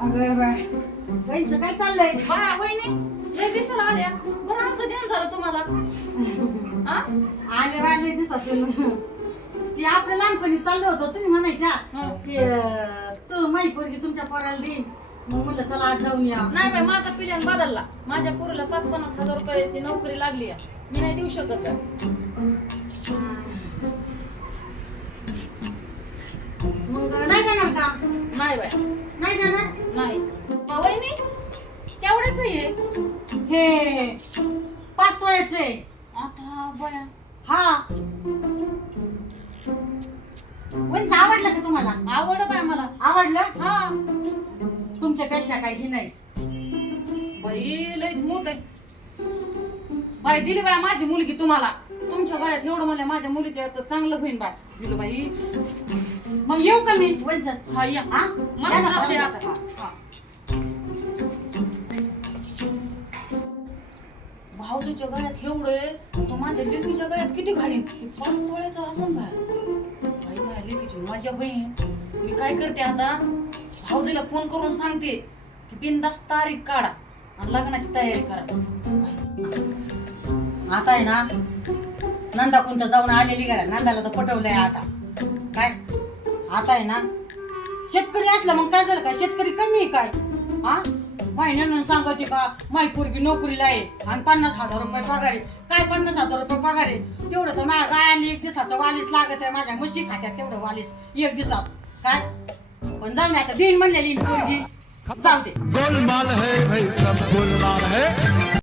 अगं बाय बाईचं काय चाललंय? बाया वहिनी लय दिसायला आल्या. बरं आमचं ध्यान झालं तुम्हाला. हा? आले वाले दिवसातून ती आपल्या लहानपणी चाललं होतं तुम्ही म्हणायच्या. हं. की अं, तू माही पोरगी तुमच्या पोराला देईन. मग म्हणलं चला आज जाऊन या. नाही बाई माझा प्लॅन बदलला. माझ्या पोरीला पाच पन्नास हजार रुपयाची नोकरी लागली आहे. मी नाही देऊ शकत. का नाही बाय. नाही देणार नाही. वहिनी केवढ्याच आहे? हे पाच तोळ्याचे आता बया. हा. वंश आवडलं का तुम्हाला? आवड बाय मला. आवडलं? हा. तुमच्यापेक्षा काही नाही. बाई लयच मोठ आहे. बाई दिली बाय माझी मुलगी तुम्हाला. तुमच्या गळ्यात एवढं मला माझ्या मुलीच्या तर चांगलं होईन बाय. दिलं बाई. मग येऊ का मी? वंश हा या. हा? मला या आता. हा. भाऊजीच्या गळ्यात एवढे तो माझ्या लेकीच्या गळ्यात किती घालीन हे पाच तोळ्याचं असं बाय बाई माझ्या लेकीची माझ्या बहीण मी काय करते आता भाऊजीला फोन करून सांगते की बिंदास तारीख काढा आणि लग्नाची तयारी करा आता आहे ना नंदा कोणतं जाऊन आलेली गाड्या नंदाला तर पटवलंय आता काय आता आहे ना शेतकरी असला मग काय झालं काय? शेतकरी कमी आहे काय? हा महिन्यानं सांगते का माई पोरगी नोकरीला आहे आणि पन्नास हजार रुपये पगार आहे. काय पन्नास हजार रुपये पगार आहे? तेवढं तर माझ्या गायांनी एक दिवसाचं वालीस लागत आहे. माझ्या म्हशी खात्यात तेवढं वालीस एक दिवसात. काय? पण जाऊ दे आता. देईन म्हणलेली पोरगी. जाऊ दे. गोलमाल है भाई सब गोलमाल है